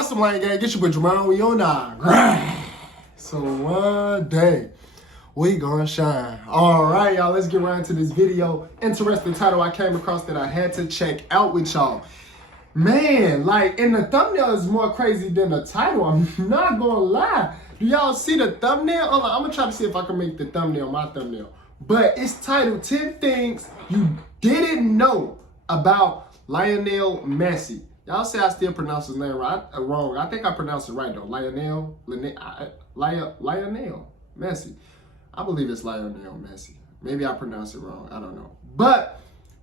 What's up, Lion Gang? Get your boy Jamal. We on our grind. So one day, we gonna shine. All right, y'all, let's get right into this video. Interesting title I came across that I had to check out with y'all. Man, like, and the thumbnail is more crazy than the title. I'm not gonna lie. Do y'all see the thumbnail? Hold on, I'm gonna try to see if I can make the thumbnail my thumbnail. But it's titled 10 Things You Didn't Know About Lionel Messi. Y'all say I still pronounce his name wrong. I think I pronounced it right though. Lionel Messi. I believe it's Lionel Messi. Maybe I pronounced it wrong. I don't know. But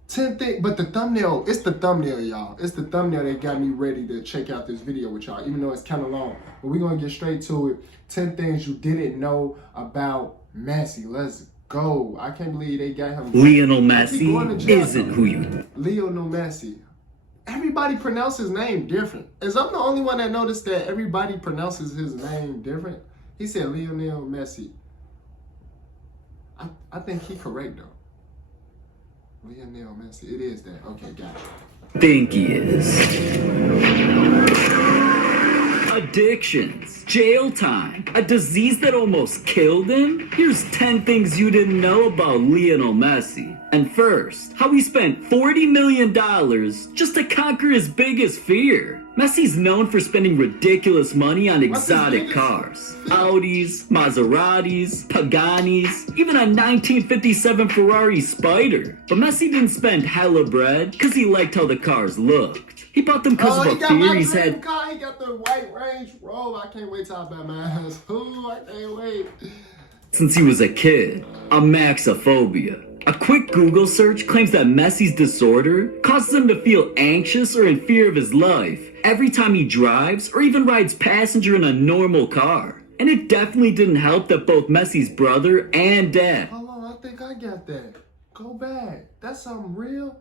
10 things. But the thumbnail, it's the thumbnail, y'all. It's the thumbnail that got me ready to check out this video with y'all, even though it's kind of long. But we're gonna get straight to it. 10 things you didn't know about Messi. Let's go. I can't believe they got him. Lionel Messi isn't who you. Lionel Messi. Everybody pronounces his name different. Is I'm the only one that noticed that everybody pronounces his name different? He said Lionel Messi. I think he correct though. Lionel Messi. It is that. Okay, got it. Think he is. Addictions, jail time, a disease that almost killed him? Here's 10 things you didn't know about Lionel Messi. And first, how he spent $40 million just to conquer his biggest fear. Messi's known for spending ridiculous money on exotic cars. Audis, Maseratis, Paganis, even a 1957 Ferrari Spider. But Messi didn't spend hella bread because he liked how the cars looked. He bought them because of a fear he's had. Car. He got the white Range Rover. I can't wait till I buy my house. Ooh, I can't wait. Since he was a kid, a maxophobia. A quick Google search claims that Messi's disorder causes him to feel anxious or in fear of his life every time he drives or even rides passenger in a normal car. And it definitely didn't help that both Messi's brother and dad. Hold on, I think I got that. Go back. That's something real.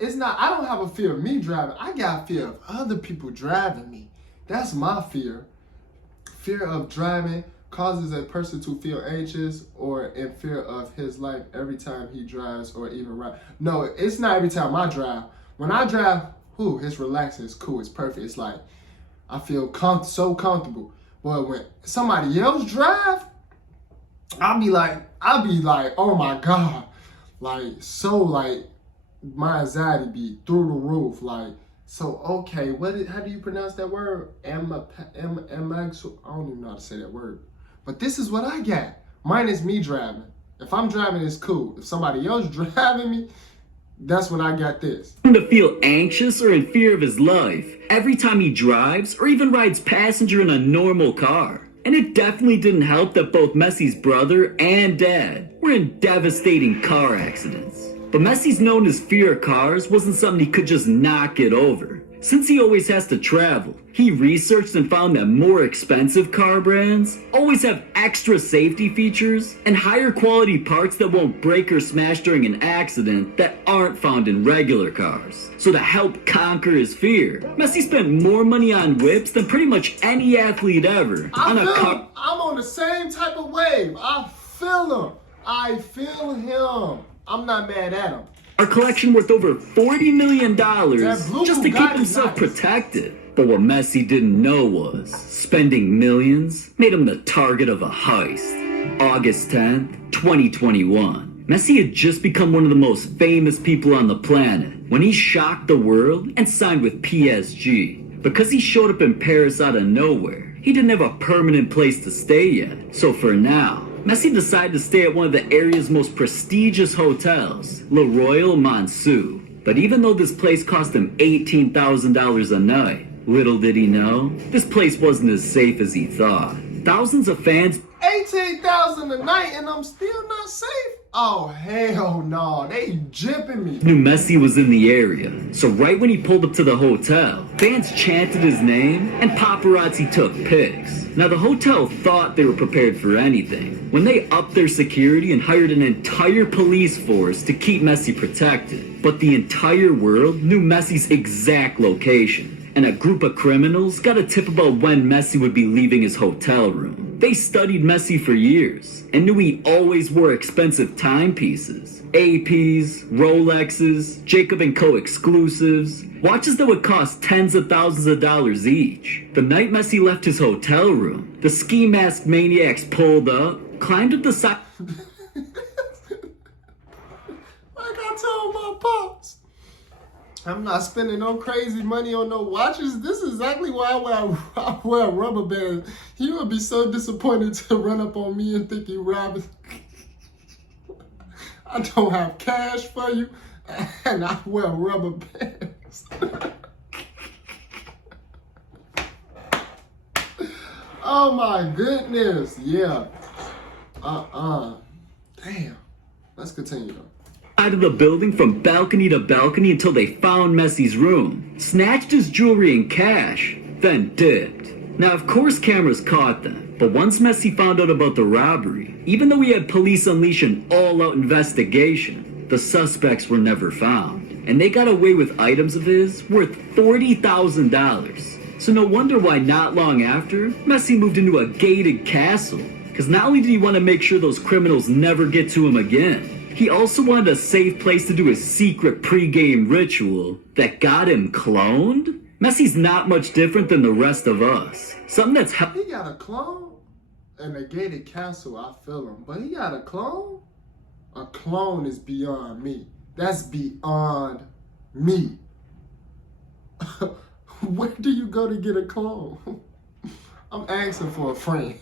It's not, I don't have a fear of me driving. I got fear of other people driving me. That's my fear. Fear of driving causes a person to feel anxious or in fear of his life every time he drives or even rides. No, it's not every time I drive. When I drive, it's relaxing, it's cool, it's perfect. It's like, I feel so comfortable. But when somebody else drive, I'll be like, oh my God. My anxiety be through the roof. So okay, how do you pronounce that word? I don't even know how to say that word. But this is what I got. Mine is me driving. If I'm driving, it's cool. If somebody else driving me, that's when I got this. To feel anxious or in fear of his life every time he drives or even rides passenger in a normal car. And it definitely didn't help that both Messi's brother and dad were in devastating car accidents. But Messi's known his fear of cars wasn't something he could just not get over. Since he always has to travel, he researched and found that more expensive car brands always have extra safety features and higher quality parts that won't break or smash during an accident that aren't found in regular cars. So to help conquer his fear, Messi spent more money on whips than pretty much any athlete ever. I'm on the same type of wave. I feel him. I'm not mad at him. Our collection worth over $40 million just to keep himself protected. But what Messi didn't know was spending millions made him the target of a heist. August 10th, 2021. Messi had just become one of the most famous people on the planet when he shocked the world and signed with PSG. Because he showed up in Paris out of nowhere, he didn't have a permanent place to stay yet. So for now, Messi decided to stay at one of the area's most prestigious hotels, Le Royal Monceau. But even though this place cost him $18,000 a night, little did he know, this place wasn't as safe as he thought. Thousands of fans... $18,000 a night and I'm still not safe? Oh, hell no. They jipping me. Knew Messi was in the area. So right when he pulled up to the hotel, fans chanted his name and paparazzi took pics. Now the hotel thought they were prepared for anything when they upped their security and hired an entire police force to keep Messi protected. But the entire world knew Messi's exact location. And a group of criminals got a tip about when Messi would be leaving his hotel room. They studied Messi for years and knew he always wore expensive timepieces, APs, Rolexes, Jacob & Co. exclusives, watches that would cost tens of thousands of dollars each. The night Messi left his hotel room, the ski mask maniacs pulled up, climbed up the side. Like I told my pops, I'm not spending no crazy money on no watches. This is exactly why I wear rubber bands. He would be so disappointed to run up on me and think he robbing. I don't have cash for you, and I wear rubber bands. Oh my goodness, yeah. Damn. Let's continue though. Out of the building from balcony to balcony until they found Messi's room, snatched his jewelry and cash, then dipped. Now, of course, cameras caught them, but once Messi found out about the robbery, even though he had police unleash an all-out investigation, the suspects were never found, and they got away with items of his worth $40,000. So no wonder why not long after, Messi moved into a gated castle, because not only did he want to make sure those criminals never get to him again, he also wanted a safe place to do his secret pre-game ritual that got him cloned? Messi's not much different than the rest of us. Something that's he got a clone? In a gated castle, I feel him. But he got a clone? A clone is beyond me. That's beyond me. Where do you go to get a clone? I'm asking for a friend.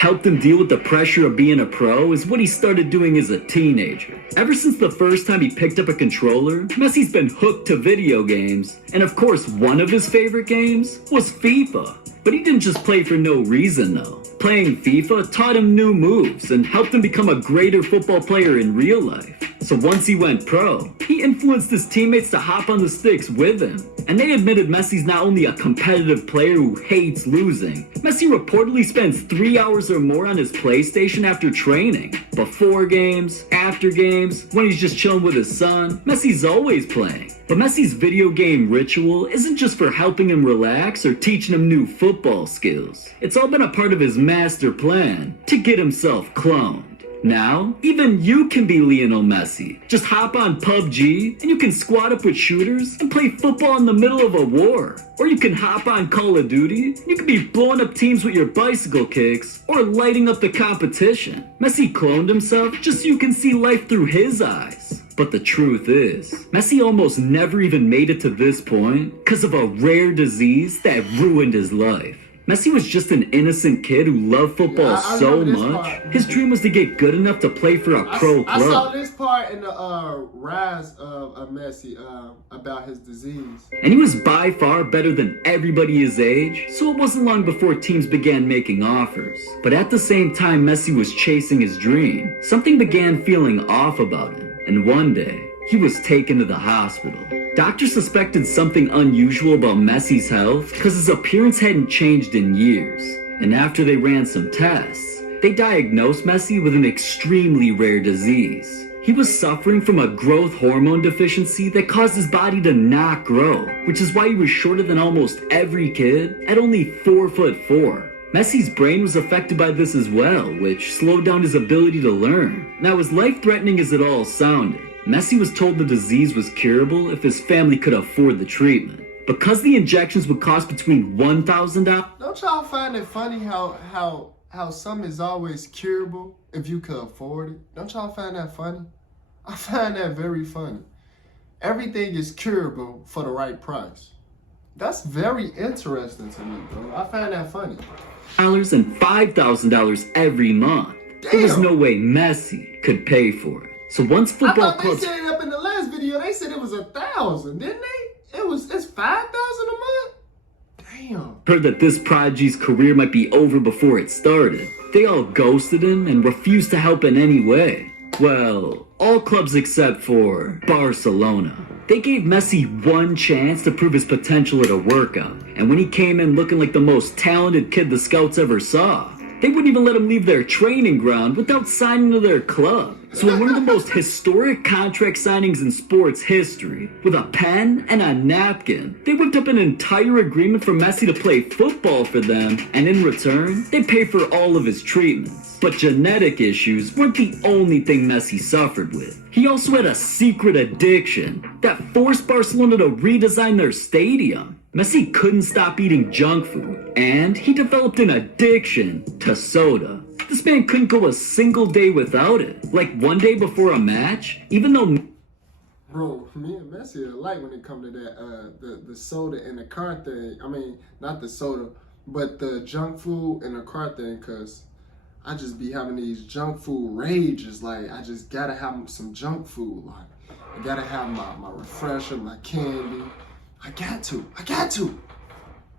Helped him deal with the pressure of being a pro is what he started doing as a teenager. Ever since the first time he picked up a controller, Messi's been hooked to video games. And of course, one of his favorite games was FIFA. But he didn't just play for no reason though. Playing FIFA taught him new moves and helped him become a greater football player in real life. So once he went pro, he influenced his teammates to hop on the sticks with him. And they admitted Messi's not only a competitive player who hates losing, Messi reportedly spends 3 hours or more on his PlayStation after training. Before games, after games, when he's just chilling with his son, Messi's always playing. But Messi's video game ritual isn't just for helping him relax or teaching him new football skills. It's all been a part of his master plan to get himself cloned. Now, even you can be Lionel Messi. Just hop on PUBG and you can squad up with shooters and play football in the middle of a war. Or you can hop on Call of Duty and you can be blowing up teams with your bicycle kicks or lighting up the competition. Messi cloned himself just so you can see life through his eyes. But the truth is, Messi almost never even made it to this point because of a rare disease that ruined his life. Messi was just an innocent kid who loved football so much. His dream was to get good enough to play for a pro club. I saw this part in the rise of Messi about his disease. And he was by far better than everybody his age, so it wasn't long before teams began making offers. But at the same time Messi was chasing his dream, something began feeling off about him. And one day, he was taken to the hospital. Doctors suspected something unusual about Messi's health because his appearance hadn't changed in years. And after they ran some tests, they diagnosed Messi with an extremely rare disease. He was suffering from a growth hormone deficiency that caused his body to not grow, which is why he was shorter than almost every kid at only 4'4". Messi's brain was affected by this as well, which slowed down his ability to learn. Now, as life-threatening as it all sounded, Messi was told the disease was curable if his family could afford the treatment. Because the injections would cost between $1,000. Don't y'all find it funny how something is always curable if you could afford it? Don't y'all find that funny? I find that very funny. Everything is curable for the right price. That's very interesting to me, bro. I find that funny. And $5,000 every month. Damn. There was no way Messi could pay for it. So once football clubs... They said it up in the last video, they said it was 1,000, didn't they? It's 5,000 a month? Damn. Heard that this prodigy's career might be over before it started. They all ghosted him and refused to help in any way. Well, all clubs except for Barcelona. They gave Messi one chance to prove his potential at a workout. And when he came in looking like the most talented kid the scouts ever saw, They wouldn't even let him leave their training ground without signing to their club. So in one of the most historic contract signings in sports history, with a pen and a napkin, they whipped up an entire agreement for Messi to play football for them, and in return, they pay for all of his treatments. But genetic issues weren't the only thing Messi suffered with. He also had a secret addiction that forced Barcelona to redesign their stadium. Messi couldn't stop eating junk food, and he developed an addiction to soda. This man couldn't go a single day without it. Like one day before a match, even though... Bro, me and Messi are alike when it comes to that, the soda and the car thing. I mean, not the soda, but the junk food and the car thing, because I just be having these junk food rages. Like, I just gotta have some junk food. Like, I gotta have my refresher, my candy. I got to.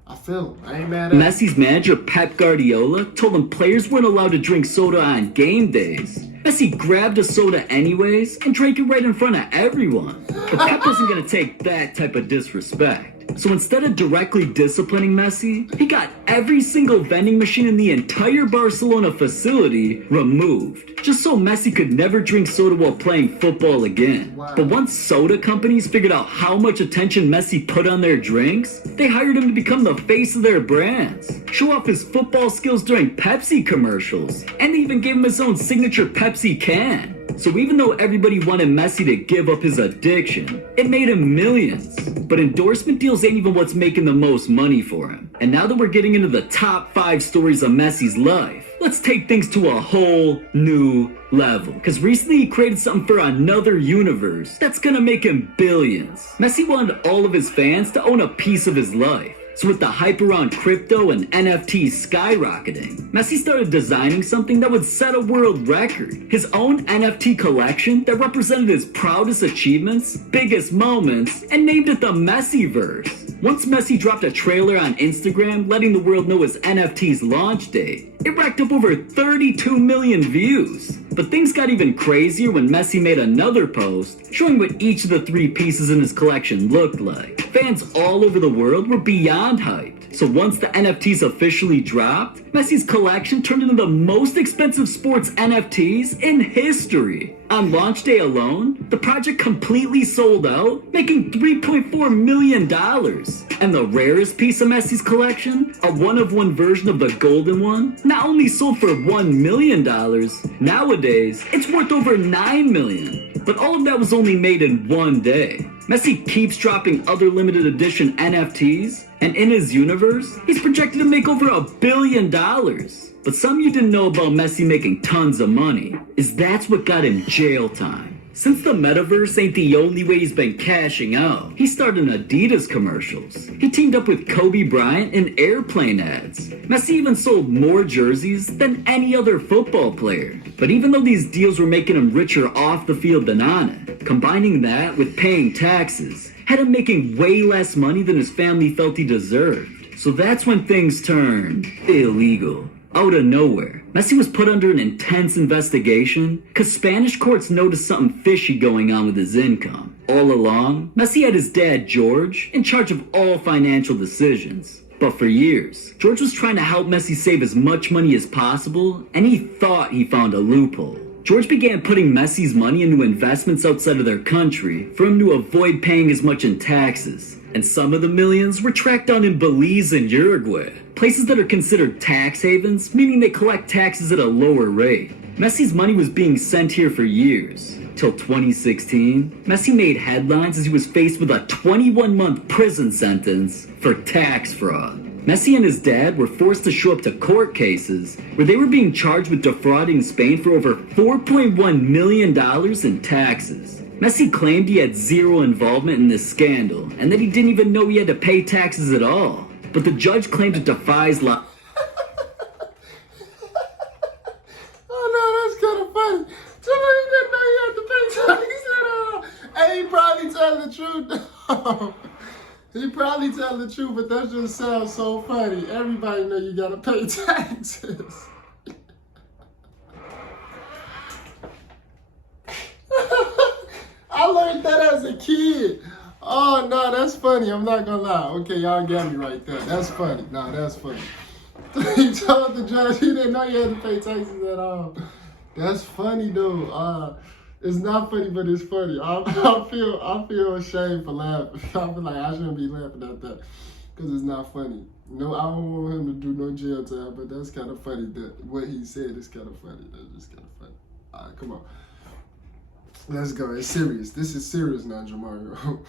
I feel him. I ain't mad at Messi's manager, Pep Guardiola, told him players weren't allowed to drink soda on game days. Messi grabbed a soda anyways and drank it right in front of everyone. But Pep wasn't going to take that type of disrespect. So instead of directly disciplining Messi, he got every single vending machine in the entire Barcelona facility removed, just so Messi could never drink soda while playing football again. Wow. But once soda companies figured out how much attention Messi put on their drinks, they hired him to become the face of their brands, show off his football skills during Pepsi commercials, and they even gave him his own signature Pepsi can. So even though everybody wanted Messi to give up his addiction, it made him millions. But endorsement deals ain't even what's making the most money for him. And now that we're getting into the top 5 stories of Messi's life, let's take things to a whole new level. Because recently he created something for another universe that's gonna make him billions. Messi wanted all of his fans to own a piece of his life. So with the hype around crypto and NFTs skyrocketing, Messi started designing something that would set a world record. His own NFT collection that represented his proudest achievements, biggest moments, and named it the Messiverse. Once Messi dropped a trailer on Instagram letting the world know his NFT's launch date, it racked up over 32 million views. But things got even crazier when Messi made another post showing what each of the 3 pieces in his collection looked like. Fans all over the world were beyond hyped. So once the NFTs officially dropped, Messi's collection turned into the most expensive sports NFTs in history. On launch day alone, the project completely sold out, making $3.4 million. And the rarest piece of Messi's collection, a one-of-one version of the golden one, not only sold for $1 million, nowadays it's worth over $9 million. But all of that was only made in one day. Messi keeps dropping other limited edition NFTs, and in his universe, he's projected to make over $1 billion. But something you didn't know about Messi making tons of money is that's what got him jail time. Since the metaverse ain't the only way he's been cashing out, he started Adidas commercials. He teamed up with Kobe Bryant in airplane ads. Messi even sold more jerseys than any other football player. But even though these deals were making him richer off the field than on it, combining that with paying taxes had him making way less money than his family felt he deserved. So that's when things turned illegal. Out of nowhere, Messi was put under an intense investigation because Spanish courts noticed something fishy going on with his income. All along, Messi had his dad, George, in charge of all financial decisions. But for years, George was trying to help Messi save as much money as possible, and he thought he found a loophole. George began putting Messi's money into investments outside of their country for him to avoid paying as much in taxes. And some of the millions were tracked down in Belize and Uruguay, places that are considered tax havens, meaning they collect taxes at a lower rate. Messi's money was being sent here for years. Till 2016, Messi made headlines as he was faced with a 21-month prison sentence for tax fraud. Messi and his dad were forced to show up to court cases where they were being charged with defrauding Spain for over $4.1 million in taxes. Messi claimed he had zero involvement in this scandal and that he didn't even know he had to pay taxes at all. But the judge claimed it defies law. Oh no, that's kind of funny. Somebody didn't know he had to pay taxes at all. Hey, he probably telling the truth. He probably telling the truth, but that just sounds so funny. Everybody know you gotta pay taxes. I learned that as a kid. Oh, no, that's funny. I'm not gonna lie. Okay, y'all got me right there. That's funny. No, that's funny. He told the judge he didn't know you had to pay taxes at all. That's funny though. It's not funny, but it's funny. I feel ashamed for laughing. I feel like I shouldn't be laughing at that because it's not funny. No, I don't want him to do no jail time, but that's kind of funny. That what he said is kind of funny. That's just kind of funny. All right, come on. Let's go. It's serious. This is serious now, Jamario.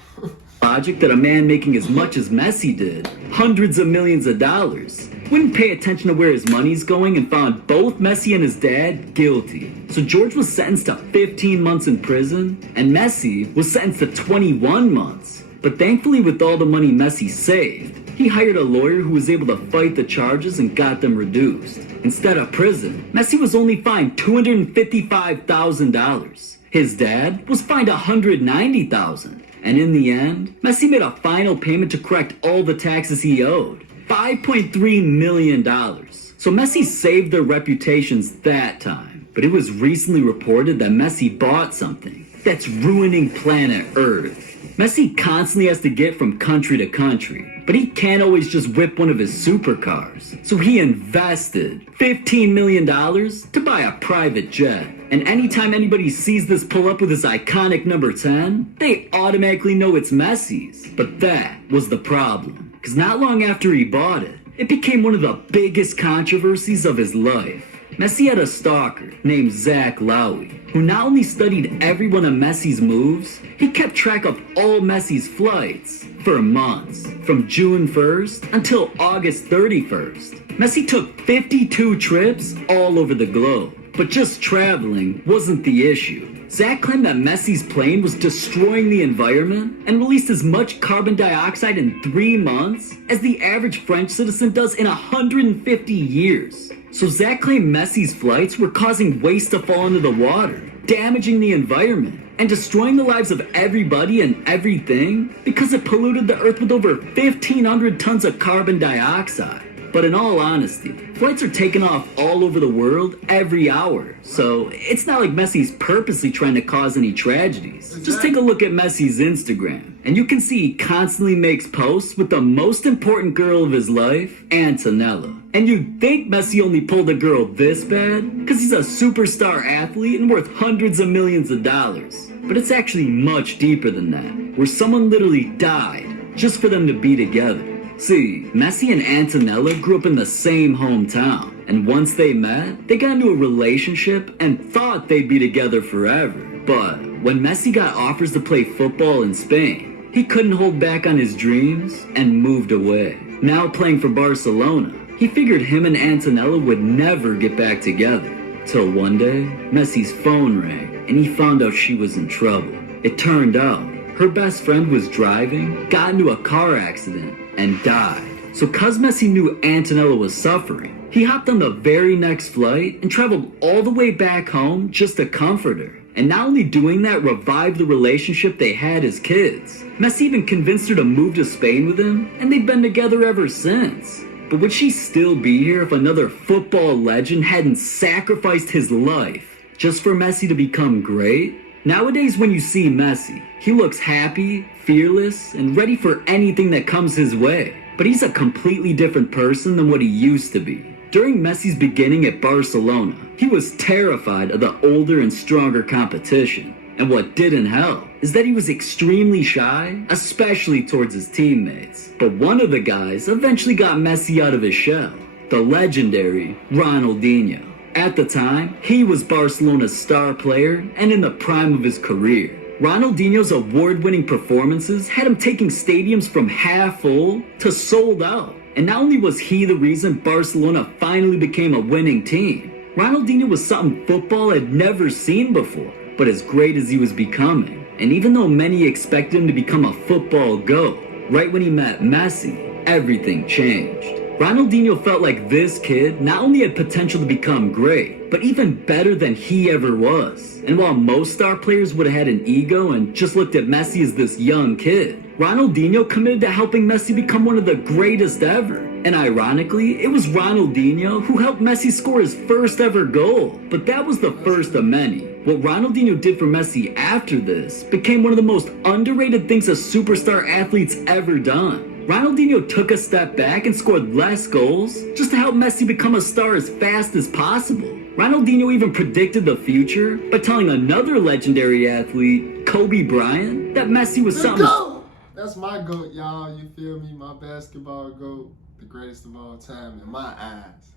Logic that a man making as much as Messi did, hundreds of millions of dollars, wouldn't pay attention to where his money's going and found both Messi and his dad guilty. So George was sentenced to 15 months in prison, and Messi was sentenced to 21 months. But thankfully, with all the money Messi saved, he hired a lawyer who was able to fight the charges and got them reduced. Instead of prison, Messi was only fined $255,000. His dad was fined $190,000. And in the end, Messi made a final payment to correct all the taxes he owed, $5.3 million. So Messi saved their reputations that time. But it was recently reported that Messi bought something that's ruining planet Earth. Messi constantly has to get from country to country, but he can't always just whip one of his supercars. So he invested $15 million to buy a private jet. And anytime anybody sees this pull up with his iconic number 10, they automatically know it's Messi's. But that was the problem, because not long after he bought it, it became one of the biggest controversies of his life. Messi had a stalker named Zach Lowy, who not only studied every one of Messi's moves, he kept track of all Messi's flights for months, from June 1st until August 31st. Messi took 52 trips all over the globe, but just traveling wasn't the issue. Zach claimed that Messi's plane was destroying the environment and released as much carbon dioxide in 3 months as the average French citizen does in 150 years. So Zach claimed Messi's flights were causing waste to fall into the water, damaging the environment, and destroying the lives of everybody and everything because it polluted the earth with over 1,500 tons of carbon dioxide. But in all honesty, flights are taken off all over the world every hour. So it's not like Messi's purposely trying to cause any tragedies. Just take a look at Messi's Instagram, and you can see he constantly makes posts with the most important girl of his life, Antonella. And you'd think Messi only pulled a girl this bad because he's a superstar athlete and worth hundreds of millions of dollars. But it's actually much deeper than that, where someone literally died just for them to be together. See, Messi and Antonella grew up in the same hometown, and once they met, they got into a relationship and thought they'd be together forever. But when Messi got offers to play football in Spain, he couldn't hold back on his dreams and moved away. Now playing for Barcelona, he figured him and Antonella would never get back together. Till one day, Messi's phone rang, and he found out she was in trouble. It turned out her best friend was driving, got into a car accident, and died. So cause Messi knew Antonella was suffering, he hopped on the very next flight and traveled all the way back home just to comfort her. And not only doing that revived the relationship they had as kids, Messi even convinced her to move to Spain with him, and they've been together ever since. But would she still be here if another football legend hadn't sacrificed his life just for Messi to become great? Nowadays, when you see Messi, he looks happy, fearless, and ready for anything that comes his way. But he's a completely different person than what he used to be. During Messi's beginning at Barcelona, he was terrified of the older and stronger competition. And what didn't help is that he was extremely shy, especially towards his teammates. But one of the guys eventually got Messi out of his shell, the legendary Ronaldinho. At the time, he was Barcelona's star player and in the prime of his career. Ronaldinho's award-winning performances had him taking stadiums from half full to sold out. And not only was he the reason Barcelona finally became a winning team, Ronaldinho was something football had never seen before. But as great as he was becoming, and even though many expected him to become a football GOAT, right when he met Messi, everything changed. Ronaldinho felt like this kid not only had potential to become great, but even better than he ever was. And while most star players would have had an ego and just looked at Messi as this young kid, Ronaldinho committed to helping Messi become one of the greatest ever. And ironically, it was Ronaldinho who helped Messi score his first ever goal. But that was the first of many. What Ronaldinho did for Messi after this became one of the most underrated things a superstar athlete's ever done. Ronaldinho took a step back and scored less goals just to help Messi become a star as fast as possible. Ronaldinho even predicted the future by telling another legendary athlete, Kobe Bryant, that Messi was something. Go! That's my GOAT, y'all. You feel me? My basketball GOAT, the greatest of all time in my eyes.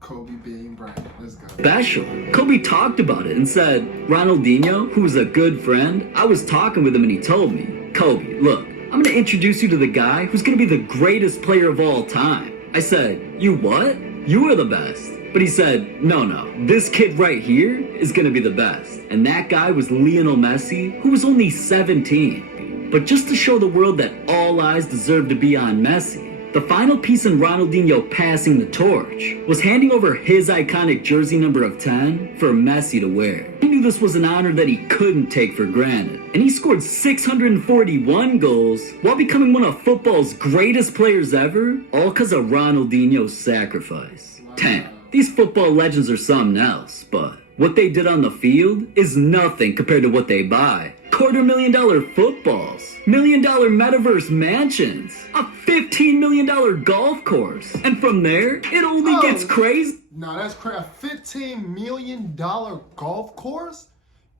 Kobe being Bryant. Let's go. Special. Kobe talked about it and said, Ronaldinho, who was a good friend, I was talking with him and he told me, Kobe, look, I'm going to introduce you to the guy who's going to be the greatest player of all time. I said, you what? You are the best. But he said, no, this kid right here is going to be the best. And that guy was Lionel Messi, who was only 17. But just to show the world that all eyes deserve to be on Messi, the final piece in Ronaldinho passing the torch was handing over his iconic jersey number of 10 for Messi to wear. He knew this was an honor that he couldn't take for granted, and he scored 641 goals while becoming one of football's greatest players ever, all because of Ronaldinho's sacrifice. 10. These football legends are something else, but what they did on the field is nothing compared to what they buy. $250,000 footballs, $1 million metaverse mansions, a $15 million golf course, and from there, it only gets crazy. No, that's crazy. A $15 million golf course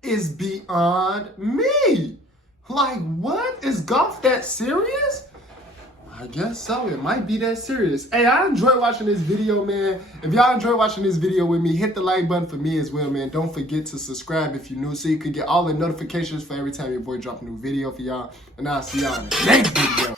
is beyond me. Like, what? Is golf that serious? I guess so. It might be that serious. Hey, I enjoy watching this video, man. If y'all enjoy watching this video with me, hit the like button for me as well, man. Don't forget to subscribe if you're new so you can get all the notifications for every time your boy drop a new video for y'all. And I'll see y'all in the next video.